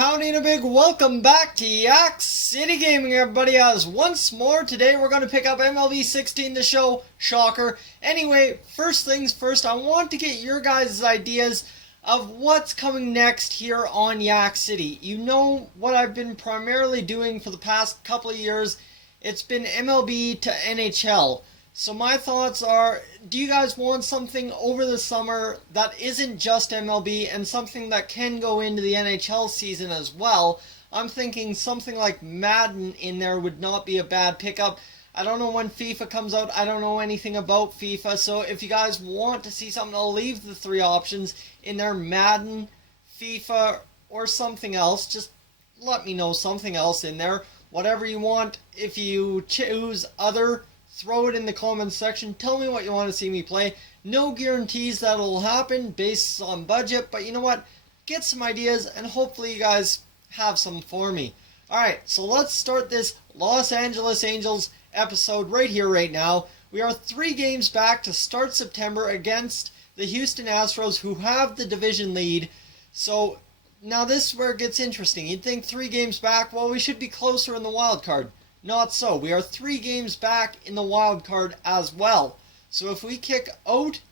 howdy and a big welcome back to Yak-City Gaming, everybody. As once more, today we're going to pick up MLB 16 The Show. Shocker. Anyway, first things first, I want to get your guys' ideas of what's coming next here on Yak-City. You know what I've been primarily doing for the past couple of years. It's been MLB to NHL. So my thoughts are, do you guys want something over the summer that isn't just MLB and something that can go into the NHL season as well? I'm thinking something like Madden in there would not be a bad pickup. I don't know when FIFA comes out. I don't know anything about FIFA. So if you guys want to see something, I'll leave the three options in there: Madden, FIFA, or something else. Just let me know something else in there. Whatever you want. If you choose other, throw it in the comments section. Tell me what you want to see me play. No guarantees that it'll happen based on budget, but you know what? Get some ideas and hopefully you guys have some for me. Alright, so let's start this Los Angeles Angels episode right here, right now. We are 3 games back to start September against the Houston Astros, who have the division lead. So now this is where it gets interesting. You'd think 3 games back, well, we should be closer in the wild card. Not so. We are 3 games back in the wild card as well. So if we kick out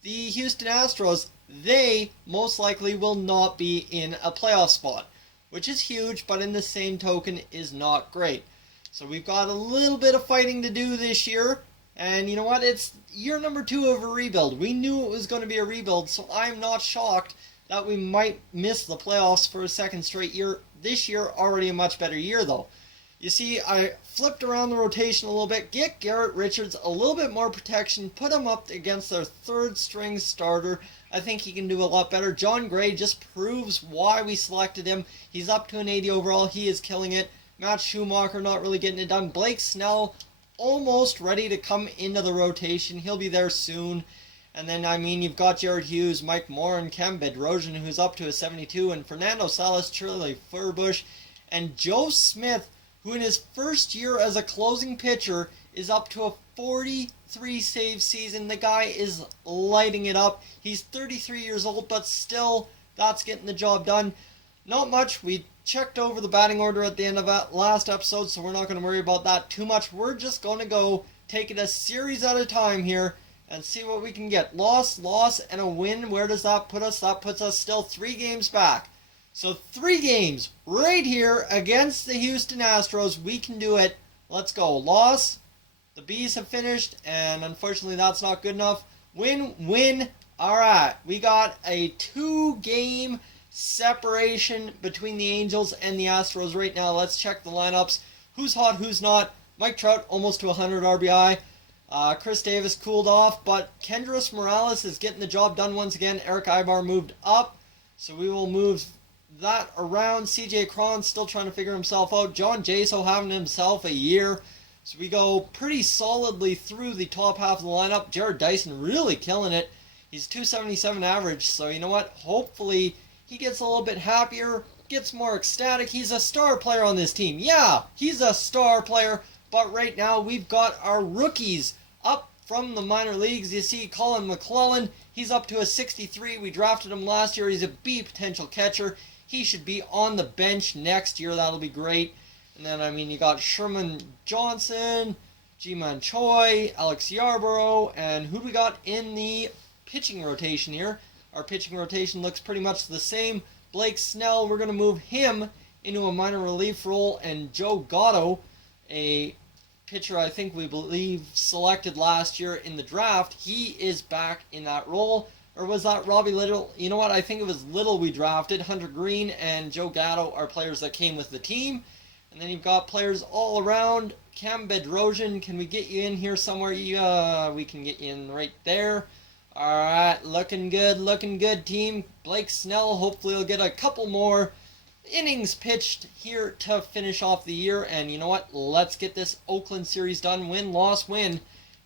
the Houston Astros, they most likely will not be in a playoff spot, which is huge, but in the same token is not great. So we've got a little bit of fighting to do this year, and you know what? It's year number 2 of a rebuild. We knew it was going to be a rebuild, so I'm not shocked that we might miss the playoffs for a second straight year. This year, already a much better year though. You see, I flipped around the rotation a little bit, get Garrett Richards a little bit more protection, put him up against their 3rd string starter. I think he can do a lot better. John Gray just proves why we selected him. He's up to an 80 overall. He is killing it. Matt Schumacher not really getting it done. Blake Snell almost ready to come into the rotation. He'll be there soon. And then, I mean, you've got Jared Hughes, Mike Moore, and Cam Bedrosian, who's up to a 72, and Fernando Salas, Charlie Furbush, and Joe Smith, who in his first year as a closing pitcher is up to a 43 save season. The guy is lighting it up. He's 33 years old, but still, that's getting the job done. Not much. We checked over the batting order at the end of that last episode, so we're not going to worry about that too much. We're just going to go take it a series at a time here and see what we can get. Loss, and a win. Where does that put us? That puts us still 3 games back. So 3 games right here against the Houston Astros. We can do it. Let's go. Loss. The Bees have finished, and unfortunately that's not good enough. Win. Alright, we got a 2-game separation between the Angels and the Astros right now. Let's check the lineups. Who's hot, who's not. Mike Trout almost to 100 RBI. Chris Davis cooled off, but Kendrys Morales is getting the job done once again. Eric Ibar moved up, so we will move that around. CJ Cron still trying to figure himself out. John Jaso having himself a year. So we go pretty solidly through the top half of the lineup. Jared Dyson really killing it. He's 277 average, so you know what? Hopefully he gets a little bit happier, gets more ecstatic. He's a star player on this team. Yeah, he's a star player, but right now we've got our rookies up from the minor leagues. You see Colin McClellan, he's up to a 63. We drafted him last year. He's a B potential catcher. He should be on the bench next year. That'll be great. And then, I mean, you got Sherman Johnson, Ji-Man Choi, Alex Yarborough, and who do we got in the pitching rotation here? Our pitching rotation looks pretty much the same. Blake Snell, we're going to move him into a minor relief role, and Joe Gatto, a pitcher I think we believe selected last year in the draft, he is back in that role. Or was that Robbie Little? You know what? I think it was Little we drafted. Hunter Green and Joe Gatto are players that came with the team. And then you've got players all around. Cam Bedrosian, can we get you in here somewhere? We can get you in right there. Alright, looking good, team. Blake Snell, hopefully will get a couple more innings pitched here to finish off the year. And you know what? Let's get this Oakland series done. Win, loss, win.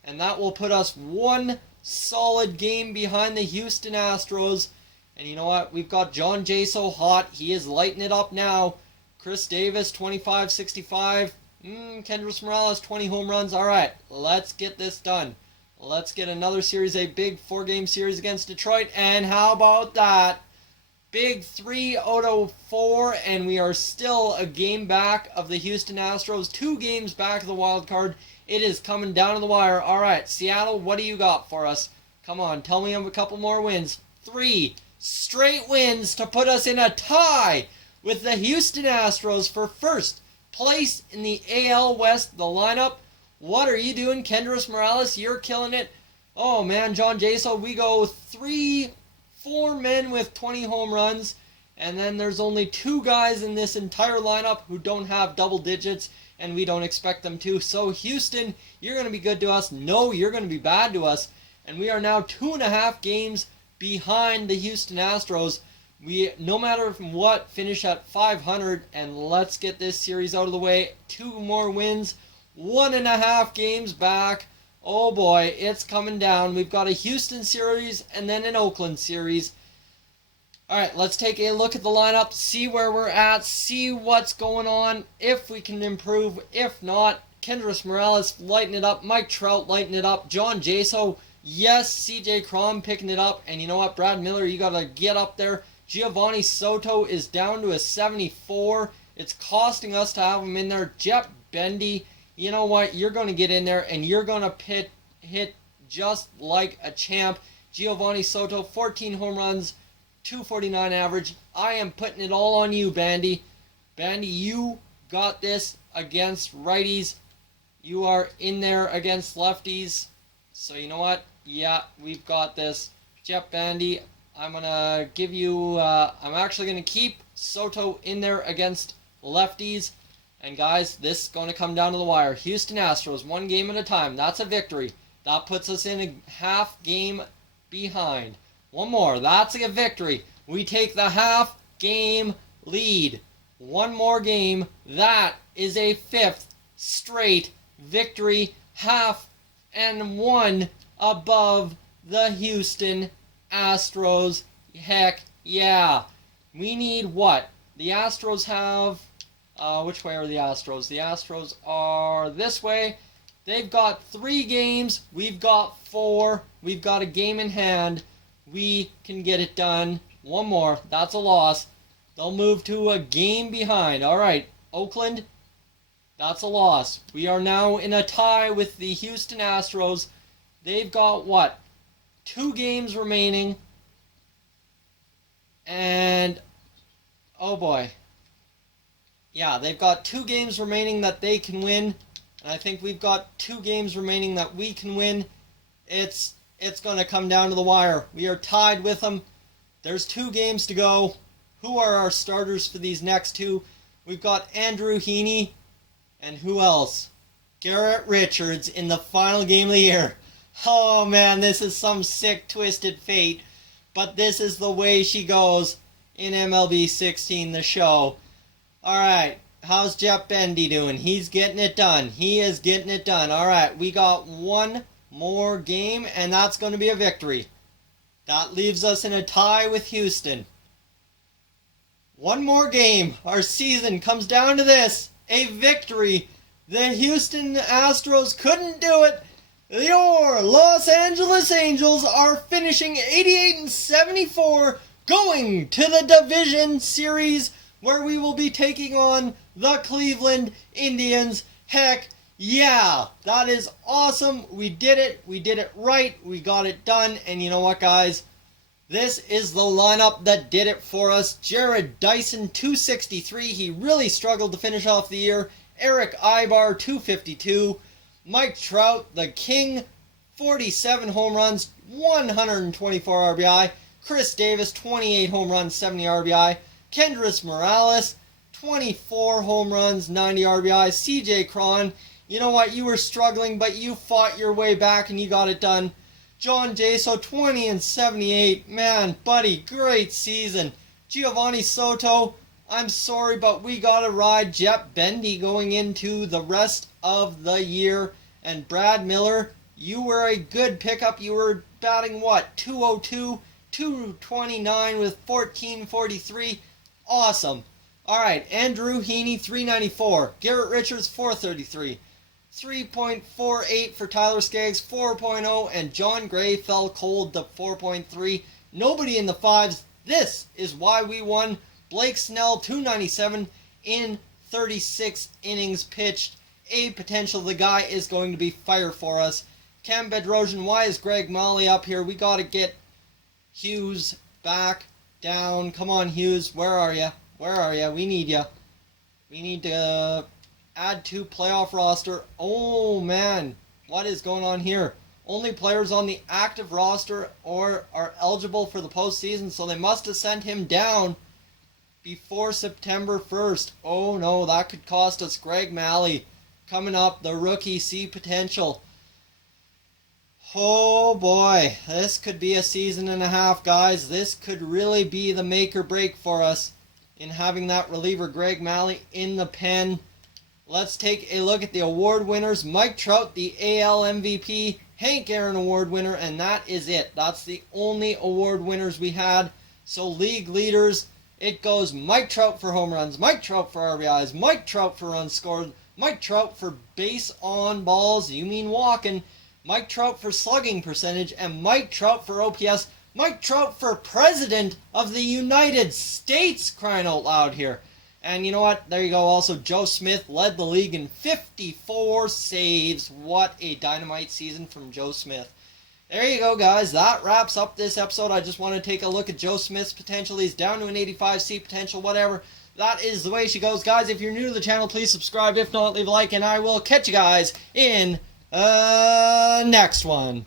And that will put us 1 solid game behind the Houston Astros. And you know what? We've got John Jaso hot. He is lighting it up now. Chris Davis, 25-65. Kendrys Morales, 20 home runs. Alright, let's get this done. Let's get another series, a big 4-game series against Detroit. And how about that? Big 3 out of 4, and we are still a game back of the Houston Astros. 2 games back of the wild card. It is coming down to the wire. All right, Seattle, what do you got for us? Come on, tell me of a couple more wins. 3 straight wins to put us in a tie with the Houston Astros for first place in the AL West. The lineup, what are you doing? Kendrys Morales, you're killing it. Oh man, John Jaso, we go 4 men with 20 home runs, and then there's only 2 guys in this entire lineup who don't have double digits, and we don't expect them to. So Houston, you're going to be good to us. No, you're going to be bad to us. And we are now 2.5 games behind the Houston Astros. We, no matter what, finish at 500, and let's get this series out of the way. 2 more wins, 1.5 games back. Oh boy, it's coming down. We've got a Houston series and then an Oakland series. Alright, let's take a look at the lineup, see where we're at, see what's going on, if we can improve. If not, Kendrys Morales lighting it up, Mike Trout lighting it up, John Jaso, yes, CJ Cron picking it up, and you know what, Brad Miller, you gotta get up there. Giovanni Soto is down to a 74. It's costing us to have him in there. Jeff Bendy, you know what, you're going to get in there and you're going to hit just like a champ. Giovanni Soto, 14 home runs, 249 average. I am putting it all on you, Bandy. Bandy, you got this against righties. You are in there against lefties. So you know what? Yeah, we've got this. Jeff Bandy, I'm going to give you, I'm actually going to keep Soto in there against lefties. And guys, this is going to come down to the wire. Houston Astros, 1 game at a time. That's a victory. That puts us in a half game behind. 1 more. That's a victory. We take the half game lead. 1 more game. That is a 5th straight victory. Half and 1 above the Houston Astros. Heck yeah. We need what? The Astros have... which way are the Astros? The Astros are this way. They've got 3 games. We've got 4. We've got a game in hand. We can get it done. 1 more. That's a loss. They'll move to a game behind. All right, Oakland, that's a loss. We are now in a tie with the Houston Astros. They've got, what, 2 games remaining. And, oh boy. Yeah, they've got 2 games remaining that they can win. And I think we've got 2 games remaining that we can win. It's going to come down to the wire. We are tied with them. There's 2 games to go. Who are our starters for these next 2? We've got Andrew Heaney. And who else? Garrett Richards in the final game of the year. Oh man, this is some sick, twisted fate. But this is the way she goes in MLB 16, the show. Alright, how's Jeff Bendy doing? He's getting it done. He is getting it done. Alright, we got 1 more game, and that's going to be a victory. That leaves us in a tie with Houston. 1 more game. Our season comes down to this. A victory. The Houston Astros couldn't do it. Your Los Angeles Angels are finishing 88-74, going to the division series where we will be taking on the Cleveland Indians. Heck yeah, that is awesome. We did it. We did it right. We got it done. And you know what, guys? This is the lineup that did it for us. Jared Dyson, 263. He really struggled to finish off the year. Eric Ibar, 252. Mike Trout, the king, 47 home runs, 124 RBI. Chris Davis, 28 home runs, 70 RBI. Kendrys Morales, 24 home runs, 90 RBI. CJ Cron, you know what? You were struggling, but you fought your way back and you got it done. John Jaso, 20 and 78. Man, buddy, great season. Giovanni Soto, I'm sorry, but we got to ride Jeff Bendy going into the rest of the year. And Brad Miller, you were a good pickup. You were batting, what, 202, 229 with 1443. Awesome. All right, Andrew Heaney, 394. Garrett Richards, 433. 3.48 for Tyler Skaggs, 4.0. And John Gray fell cold to 4.3. Nobody in the 5s This is why we won. Blake Snell, 297 in 36 innings pitched. A potential. The guy is going to be fire for us. Cam Bedrosian, why is Greg Mahle up here? We got to get Hughes back down. Come on, Hughes. Where are you? Where are you? We need you. We need to add to playoff roster. Oh, man. What is going on here? Only players on the active roster or are eligible for the postseason, so they must have sent him down before September 1st. Oh, no. That could cost us. Greg Mahle coming up. The rookie. See potential. Oh boy, this could be a season and a half, guys. This could really be the make or break for us in having that reliever Greg Mahle in the pen. Let's take a look at the award winners. Mike Trout, the AL MVP. Hank Aaron award winner, and that is it. That's the only award winners we had. So league leaders, it goes Mike Trout for home runs, Mike Trout for RBIs, Mike Trout for runs scored, Mike Trout for base on balls, you mean walking, Mike Trout for slugging percentage, and Mike Trout for OPS. Mike Trout for President of the United States, crying out loud here. And you know what? There you go. Also, Joe Smith led the league in 54 saves. What a dynamite season from Joe Smith. There you go, guys. That wraps up this episode. I just want to take a look at Joe Smith's potential. He's down to an 85C potential, whatever. That is the way she goes, guys. If you're new to the channel, please subscribe. If not, leave a like, and I will catch you guys in next one.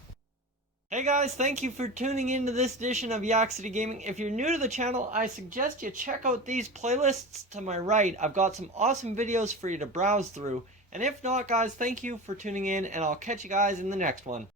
Hey guys, thank you for tuning in to this edition of Yak-City Gaming. If you're new to the channel, I suggest you check out these playlists to my right. I've got some awesome videos for you to browse through. And if not, guys, thank you for tuning in, and I'll catch you guys in the next one.